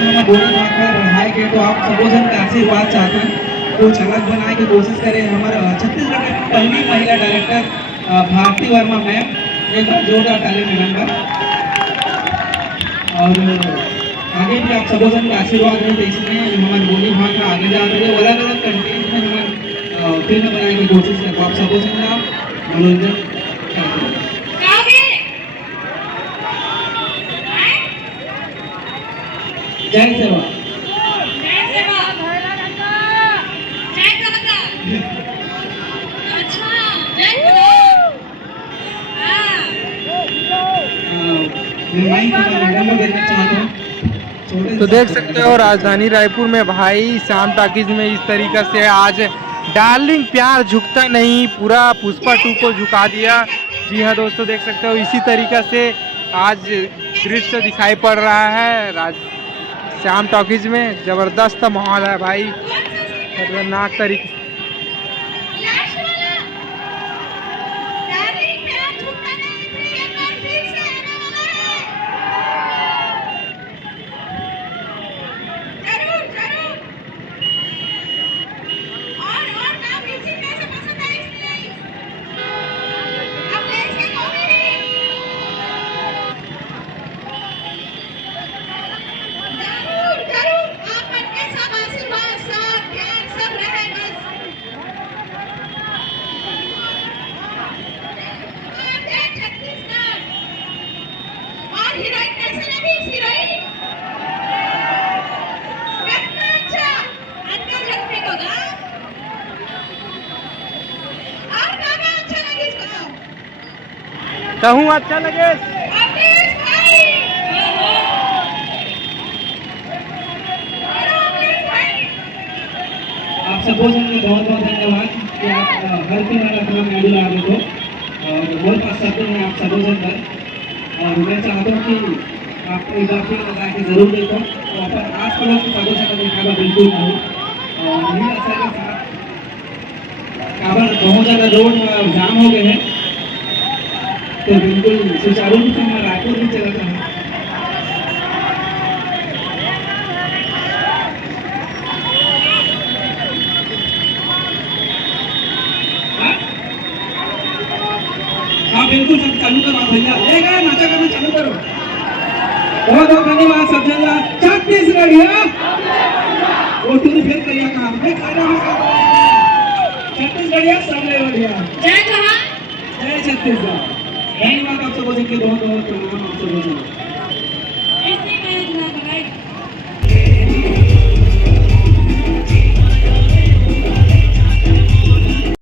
कि हम बोली भाषा बढ़ाए के तो आप सबको जन का आशीर्वाद चाहते हैं कुछ अलग बनाने की कोशिश करें। हमारे छत्तीसगढ़ की पहली महिला डायरेक्टर भारती वर्मा मैम, एक बार जोरदार ताली मिलेंगे। और आगे भी आप सबको जन का आशीर्वाद रहे, इसमें हमारे बोली भाषा आगे जा रही है, अलग अलग कंटेंट में हमारे फिल्म बनाने की कोशिश करें। तो आप सबको जन का मनोरंजन करते हैं। जय सेवा। जय सेवा। जय कविता। अच्छा, जय कविता। तो देख सकते हो राजधानी रायपुर में भाई श्याम टॉकीज में इस तरीके से आज डार्लिंग प्यार झुकता नहीं पूरा पुष्पा 2 को झुका दिया। जी हाँ दोस्तों, देख सकते हो इसी तरीके से आज दृश्य दिखाई पड़ रहा है श्याम टॉकीज में। जबरदस्त माहौल है भाई, खतरनाक तरीके। कहूँ अच्छा लगे। आप सबको बहुत बहुत धन्यवाद कि आप हर फिल्म में अपना मेडल आ गए हो और बहुत पसंद है आप सबको पर। और मैं चाहता हूँ कि आप एक बार फिल्म लगा के जरूर देखो तो अपन आस पड़ोस के सबको से दिखाना बिल्कुल नहीं। और यही असर के साथ काबर बहुत ज़्यादा रोड जाम हो गए हैं, तो बिल्कुल सुचारू रूप से मैं रायपुर भी चला था। हाँ बिल्कुल, सब चालू करो भैया, ले गए नाचा करना चालू करो। बहुत बहुत धन्यवाद सब जन। छत्तीसगढ़िया वो टूर फिर करिया काम में छत्तीसगढ़िया सामने बढ़िया। जय कहा। जय छत्तीसगढ़। धन्यवाद आप सबको, बहुत बहुत प्रणाम आप सबको। ऐसे में